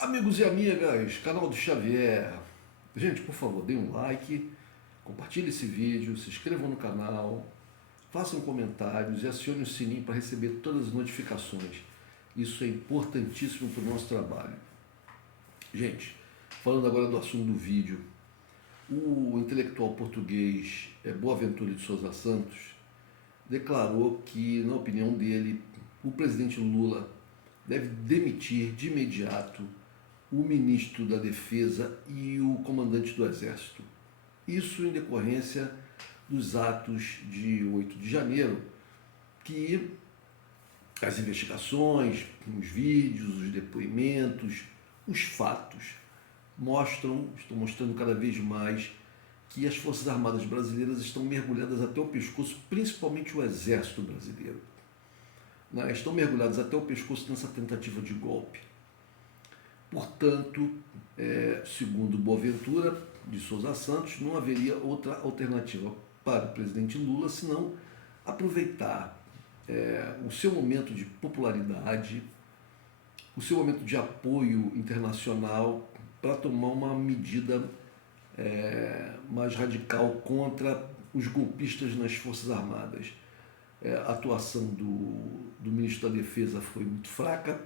Amigos e amigas, canal do Xavier. Gente, por favor, deem um like, compartilhe esse vídeo, se inscrevam no canal, façam comentários e acione o sininho para receber todas as notificações. Isso é importantíssimo para o nosso trabalho. Gente, falando agora do assunto do vídeo, o intelectual português Boaventura de Sousa Santos declarou que, na opinião dele, o presidente Lula deve demitir de imediato o ministro da Defesa e o comandante do Exército. Isso em decorrência dos atos de 8 de janeiro, que as investigações, os vídeos, os depoimentos, os fatos estão mostrando cada vez mais que as Forças Armadas brasileiras estão mergulhadas até o pescoço, principalmente o Exército brasileiro. Estão mergulhados até o pescoço nessa tentativa de golpe. Portanto, segundo Boaventura de Sousa Santos, não haveria outra alternativa para o presidente Lula senão aproveitar o seu momento de popularidade, o seu momento de apoio internacional para tomar uma medida mais radical contra os golpistas nas Forças Armadas. A atuação do ministro da Defesa foi muito fraca.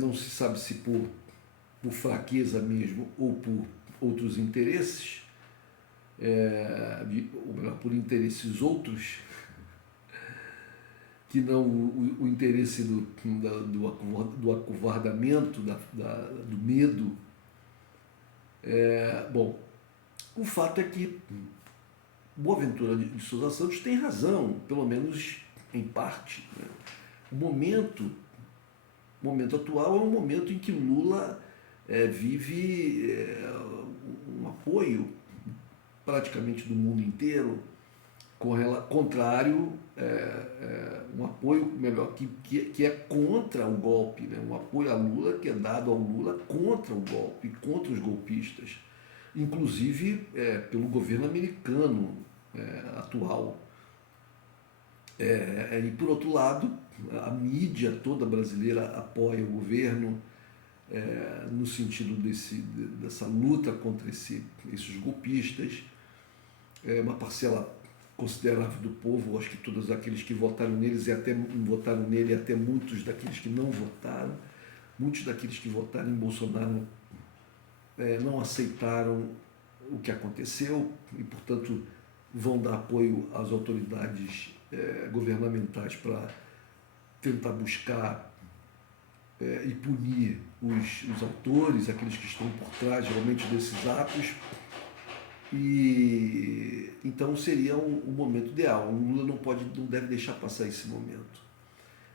Não se sabe se por fraqueza mesmo ou por outros interesses, ou melhor, por interesses outros, que não o interesse do acovardamento, do medo. Bom, o fato é que Boaventura de Sousa Santos tem razão, pelo menos em parte. O momento atual é um momento em que Lula vive um apoio praticamente do mundo inteiro, contrário, um apoio melhor que é contra o golpe, né? Um apoio a Lula que é dado ao Lula contra o golpe, contra os golpistas, inclusive pelo governo americano atual. E por outro lado, a mídia toda brasileira apoia o governo no sentido dessa luta contra esses golpistas. Uma parcela considerável do povo, acho que todos aqueles que votaram neles e até votaram nele, e até muitos daqueles que não votaram, muitos daqueles que votaram em Bolsonaro não aceitaram o que aconteceu e, portanto, vão dar apoio às autoridades governamentais para tentar buscar e punir os autores, aqueles que estão por trás, geralmente, desses atos. E então seria um momento ideal. O Lula não deve deixar passar esse momento.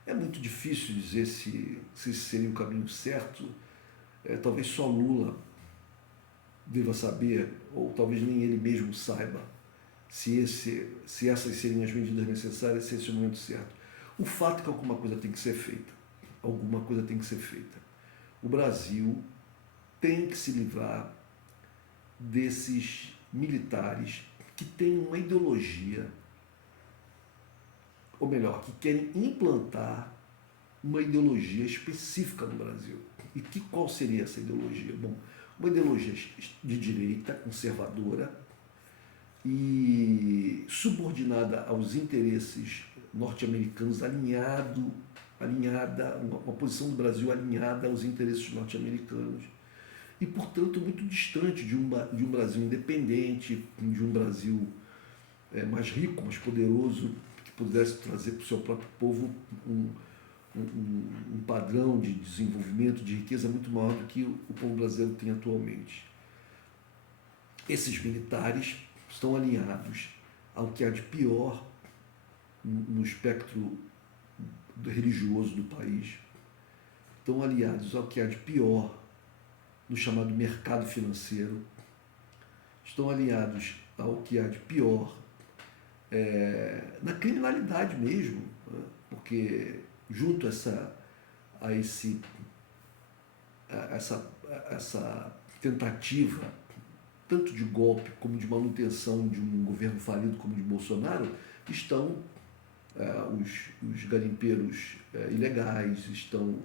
É muito difícil dizer se esse seria o caminho certo. Talvez só Lula deva saber, ou talvez nem ele mesmo saiba, se essas seriam as medidas necessárias, se esse é o momento certo. O fato é que alguma coisa tem que ser feita. Alguma coisa tem que ser feita. O Brasil tem que se livrar desses militares que têm uma ideologia, ou melhor, que querem implantar uma ideologia específica no Brasil. E qual seria essa ideologia? Bom, uma ideologia de direita, conservadora e subordinada aos interesses norte-americanos, uma posição do Brasil alinhada aos interesses norte-americanos. E, portanto, muito distante de um Brasil independente, de um Brasil mais rico, mais poderoso, que pudesse trazer para o seu próprio povo um padrão de desenvolvimento, de riqueza muito maior do que o povo brasileiro tem atualmente. Esses militares estão alinhados ao que há de pior no espectro religioso do país, estão aliados ao que há de pior no chamado mercado financeiro, estão alinhados ao que há de pior na criminalidade mesmo, né? Porque junto a essa tentativa tanto de golpe como de manutenção de um governo falido como o de Bolsonaro, estão os garimpeiros ilegais, estão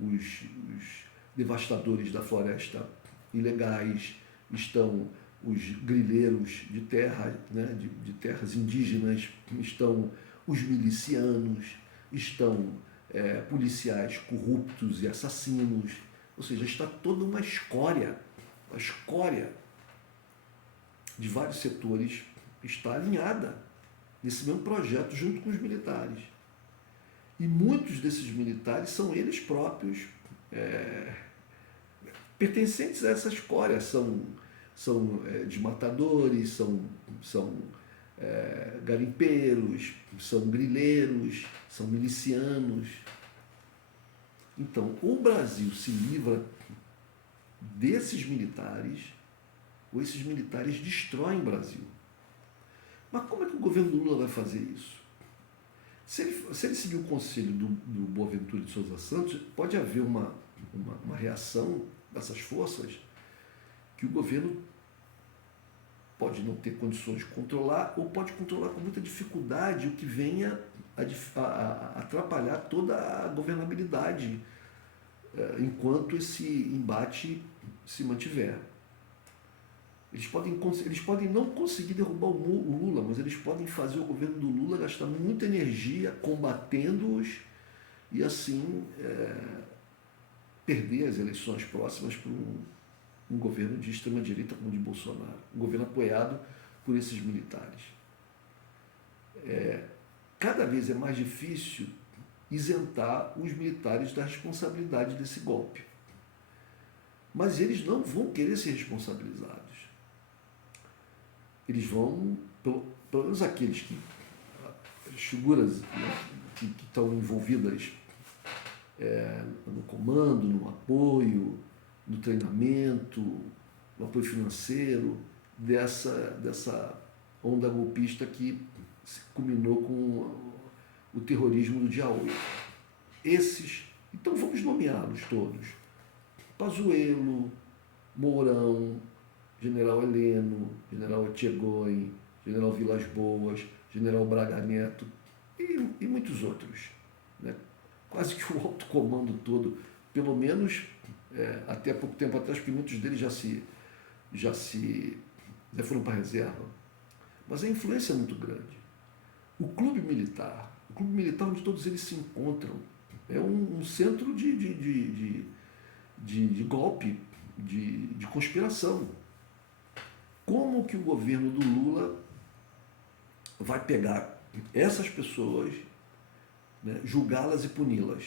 os devastadores da floresta ilegais, estão os grileiros de terra, né, de terras indígenas, estão os milicianos, estão policiais corruptos e assassinos, ou seja, está toda uma escória, a escória de vários setores está alinhada nesse mesmo projeto junto com os militares. E muitos desses militares são eles próprios pertencentes a essa escória, são desmatadores, são garimpeiros, são grileiros, são milicianos. Então, o Brasil se livra desses militares, ou esses militares destroem o Brasil. Mas como é que o governo do Lula vai fazer isso? Se ele seguir o conselho do Boaventura de Souza Santos, pode haver uma reação dessas forças que o governo pode não ter condições de controlar, ou pode controlar com muita dificuldade, o que venha a atrapalhar toda a governabilidade enquanto esse embate se mantiver. Eles podem não conseguir derrubar o Lula, mas eles podem fazer o governo do Lula gastar muita energia combatendo-os e assim perder as eleições próximas para um governo de extrema-direita como o de Bolsonaro, um governo apoiado por esses militares. Cada vez é mais difícil isentar os militares da responsabilidade desse golpe. Mas eles não vão querer ser responsabilizados. Eles vão, pelo menos aqueles as figuras, né, que estão envolvidas no comando, no apoio, no treinamento, no apoio financeiro dessa onda golpista que culminou com o terrorismo do dia 8. Esses, então vamos nomeá-los todos: Pazuello, Mourão, General Heleno, General Etchegóin, General Vilas Boas, General Braga Neto e muitos outros, né? Quase que o alto comando todo, pelo menos até pouco tempo atrás, porque muitos deles já foram para a reserva. Mas a influência é muito grande. O clube militar onde todos eles se encontram, é um centro de golpe, de conspiração. Como que o governo do Lula vai pegar essas pessoas, né, julgá-las e puni-las,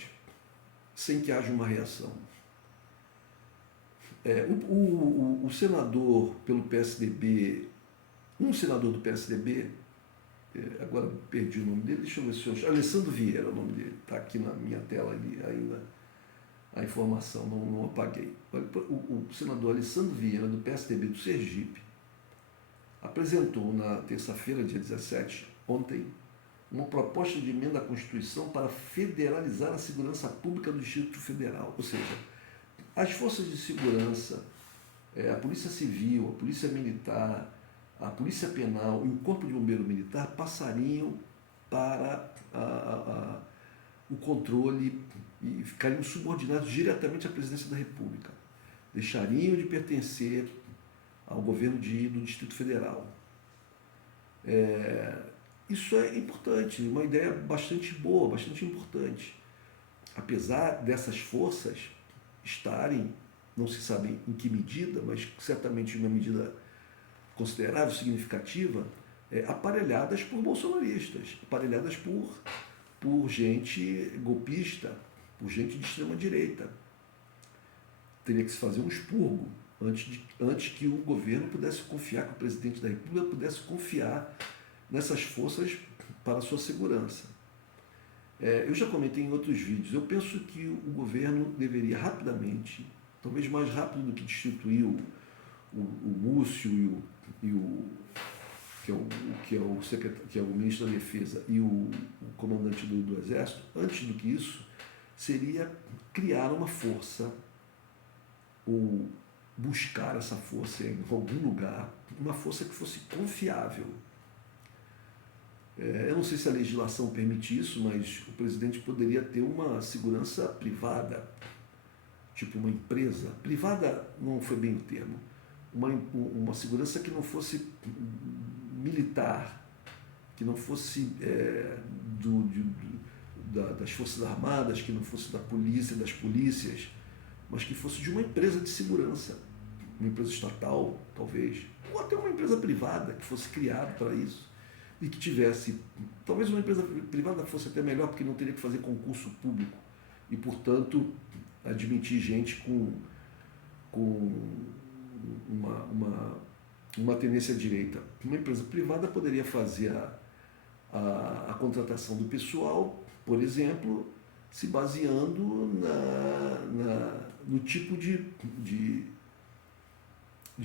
sem que haja uma reação? O senador pelo PSDB, um senador do PSDB, agora perdi o nome dele, deixa eu ver se Alessandro Vieira é o nome dele, está aqui na minha tela ali ainda, a informação, não apaguei. O senador Alessandro Vieira, do PSDB do Sergipe, apresentou na terça-feira, dia 17, ontem, uma proposta de emenda à Constituição para federalizar a segurança pública do Distrito Federal. Ou seja, as forças de segurança, a Polícia Civil, a Polícia Militar, a Polícia Penal e o Corpo de Bombeiro Militar passariam para o controle e ficariam subordinados diretamente à Presidência da República. Deixariam de pertencer ao governo do Distrito Federal. Isso é importante, uma ideia bastante boa, bastante importante. Apesar dessas forças estarem, não se sabe em que medida, mas certamente em uma medida considerável, significativa, aparelhadas por bolsonaristas, aparelhadas por gente golpista, por gente de extrema-direita. Teria que se fazer um expurgo antes que o governo pudesse confiar, que o presidente da República pudesse confiar nessas forças para a sua segurança. Eu já comentei em outros vídeos, eu penso que o governo deveria rapidamente, talvez mais rápido do que destituir o Múcio que é o ministro da Defesa e o comandante do Exército, antes do que isso, seria criar uma força, ou buscar essa força em algum lugar, uma força que fosse confiável. Eu não sei se a legislação permite isso, mas o presidente poderia ter uma segurança privada, tipo uma empresa, privada não foi bem o termo, uma segurança que não fosse militar, que não fosse das Forças Armadas, que não fosse da polícia, das polícias, mas que fosse de uma empresa de segurança, uma empresa estatal, talvez, ou até uma empresa privada que fosse criada para isso e que tivesse, talvez uma empresa privada fosse até melhor porque não teria que fazer concurso público e, portanto, admitir gente com uma tendência à direita. Uma empresa privada poderia fazer a contratação do pessoal, por exemplo, se baseando no tipo de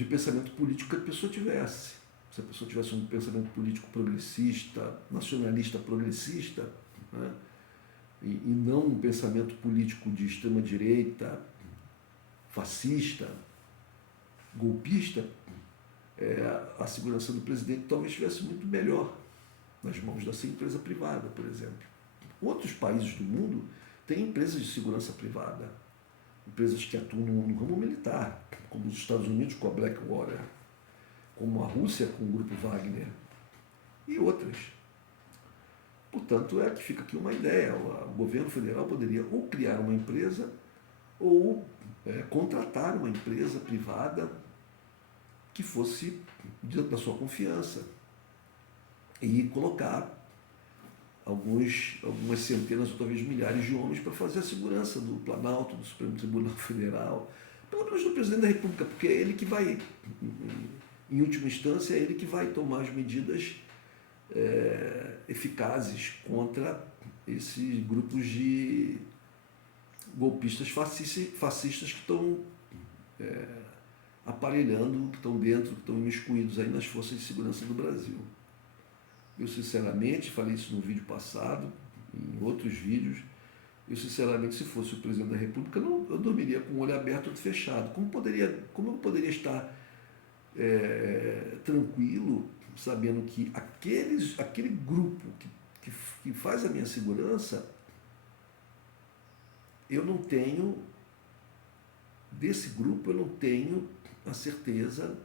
pensamento político que a pessoa tivesse. Se a pessoa tivesse um pensamento político progressista, nacionalista progressista, né, e não um pensamento político de extrema-direita, fascista, golpista, a segurança do presidente talvez estivesse muito melhor nas mãos dessa empresa privada, por exemplo. Outros países do mundo têm empresas de segurança privada, empresas que atuam no ramo militar, como os Estados Unidos com a Blackwater, como a Rússia com o Grupo Wagner e outras. Portanto, que fica aqui uma ideia. O governo federal poderia ou criar uma empresa ou contratar uma empresa privada que fosse da sua confiança e colocar algumas centenas ou talvez milhares de homens para fazer a segurança do Planalto, do Supremo Tribunal Federal, pelo menos do presidente da República, porque é ele que vai, em última instância, é ele que vai tomar as medidas eficazes contra esses grupos de golpistas fascistas que estão aparelhando, que estão dentro, que estão imiscuídos aí nas forças de segurança do Brasil. Eu, sinceramente, falei isso no vídeo passado, em outros vídeos, eu, sinceramente, se fosse o presidente da República, eu dormiria com o olho aberto e outro fechado. Como eu poderia estar tranquilo, sabendo que aquele grupo que faz a minha segurança, desse grupo eu não tenho a certeza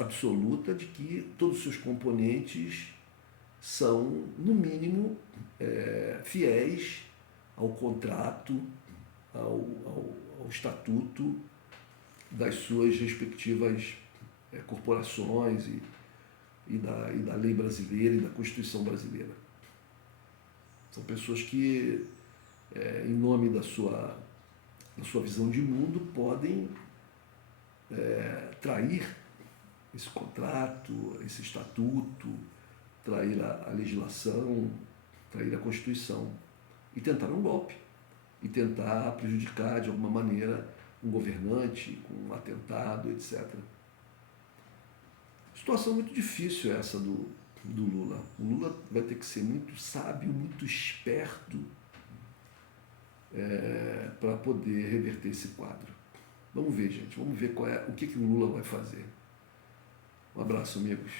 absoluta de que todos os seus componentes são, no mínimo, fiéis ao contrato, ao estatuto das suas respectivas corporações e da lei brasileira e da Constituição brasileira. São pessoas que, em nome da sua visão de mundo, podem trair esse contrato, esse estatuto, trair a legislação, trair a Constituição e tentar um golpe, e tentar prejudicar de alguma maneira um governante com um atentado, etc. Situação muito difícil essa do Lula. O Lula vai ter que ser muito sábio, muito esperto para poder reverter esse quadro. Vamos ver, gente, vamos ver o que o Lula vai fazer. Um abraço, amigos.